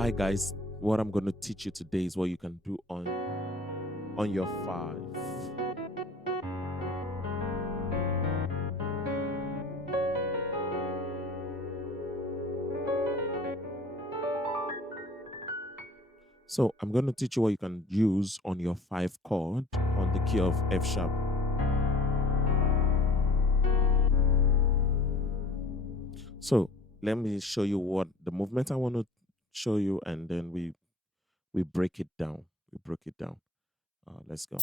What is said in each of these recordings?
Hi guys, what I'm going to teach you today is what you can do on your 5. So I'm going to teach you what you can use on your 5 chord on the key of F sharp. So let me show you what the movement I want to show you, and then we break it down. We broke it down. Let's go.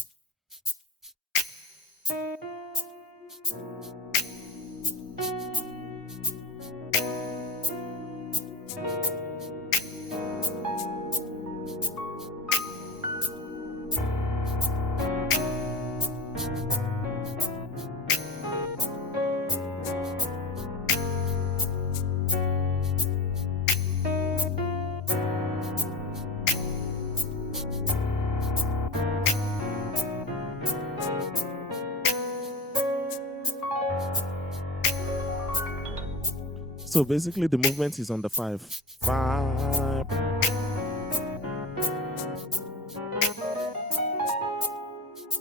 So basically the movement is on the 5. 5.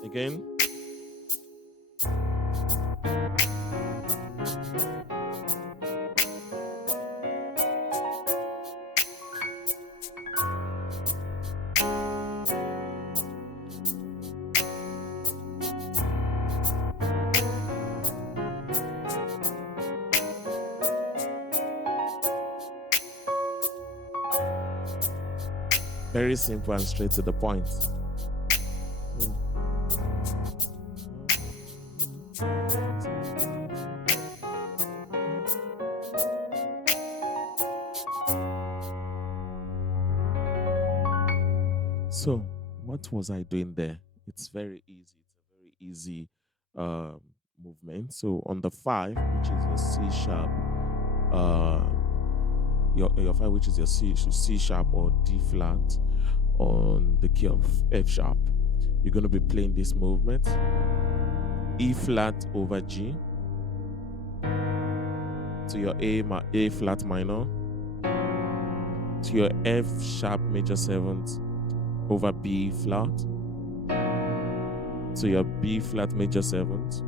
Again. Very simple and straight to the point. So, what was I doing there? It's very easy. It's a very easy movement. So, on the 5, which is your C sharp, your 5, which is your C sharp or D flat, on the key of F sharp, you're going to be playing this movement: E flat over G to your A flat minor to your F sharp major 7th over B flat to your B flat major 7th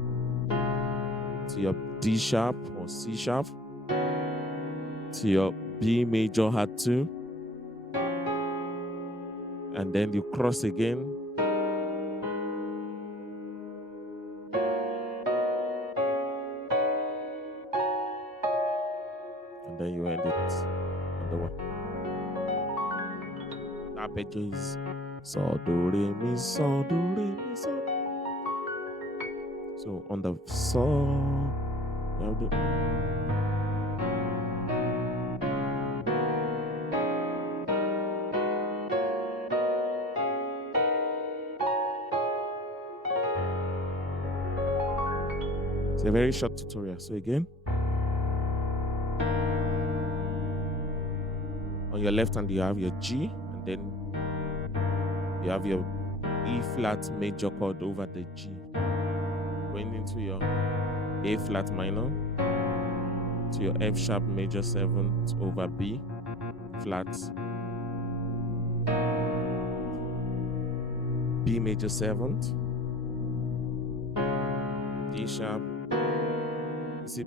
to your D sharp or C sharp to your B major hat 2, and then you cross again, and then you end it on the 1. Arpeggio is so do re mi so do re mi so. So on the so, you have the it's a very short tutorial. So again, on your left hand you have your G, and then you have your E flat major chord over the G, going into your A flat minor to your F sharp major 7th over B flat, B major 7th, D sharp. See,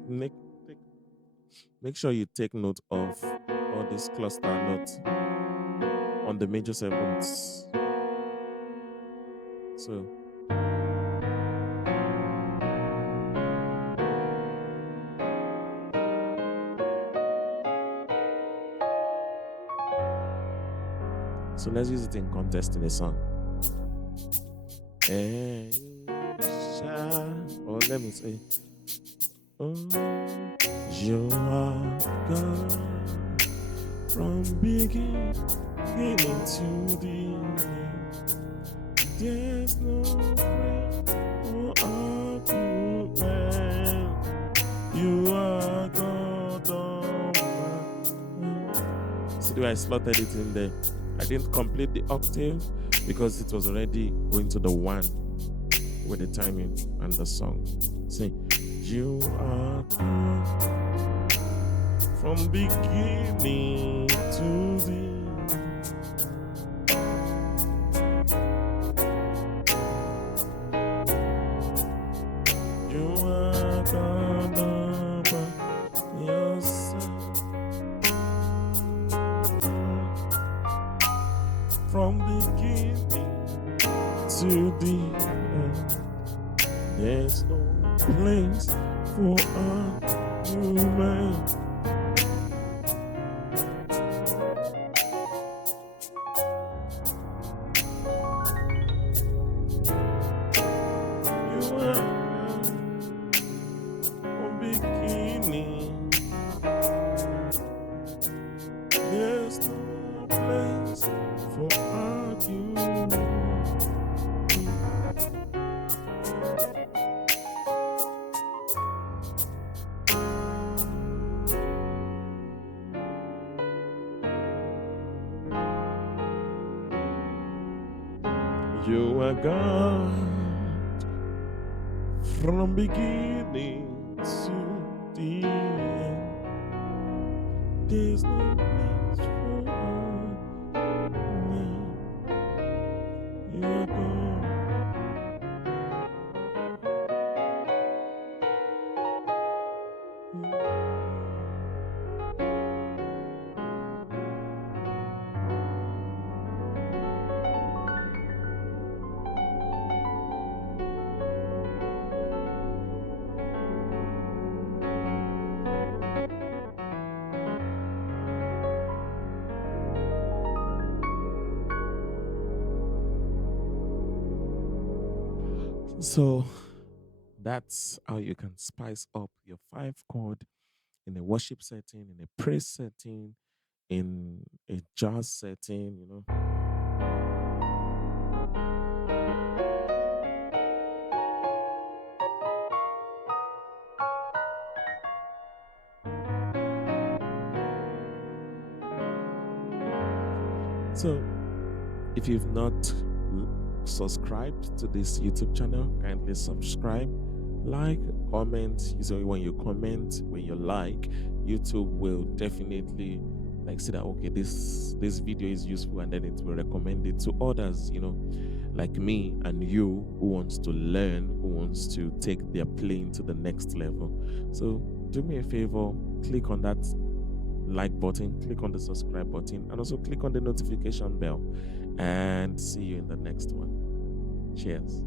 make sure you take note of all these cluster notes on the major 7ths. So let's use it in context in a song. Or let me say, oh, you are God from beginning to the end. There's no way for argument. You are God Almighty. See the way I slotted it in there? I didn't complete the octave because it was already going to the 1 with the timing and the song. See, you are good from beginning to the end. from beginning to the end. There's no place for argument. You are from beginning. There's no place for argument. You are God from beginning to the end. There's no place for argument. You are God. So that's how you can spice up your 5 chord in a worship setting, in a praise setting, in a jazz setting, you know. So if you've not subscribed to this YouTube channel, kindly subscribe, like, comment. So when you comment, when you like, YouTube will definitely like say that okay, this video is useful, and then it will recommend it to others, you know, like me and you, who wants to learn, who wants to take their playing to the next level. So do me a favor, click on that like button, click on the subscribe button, and also click on the notification bell, and see you in the next one. Cheers.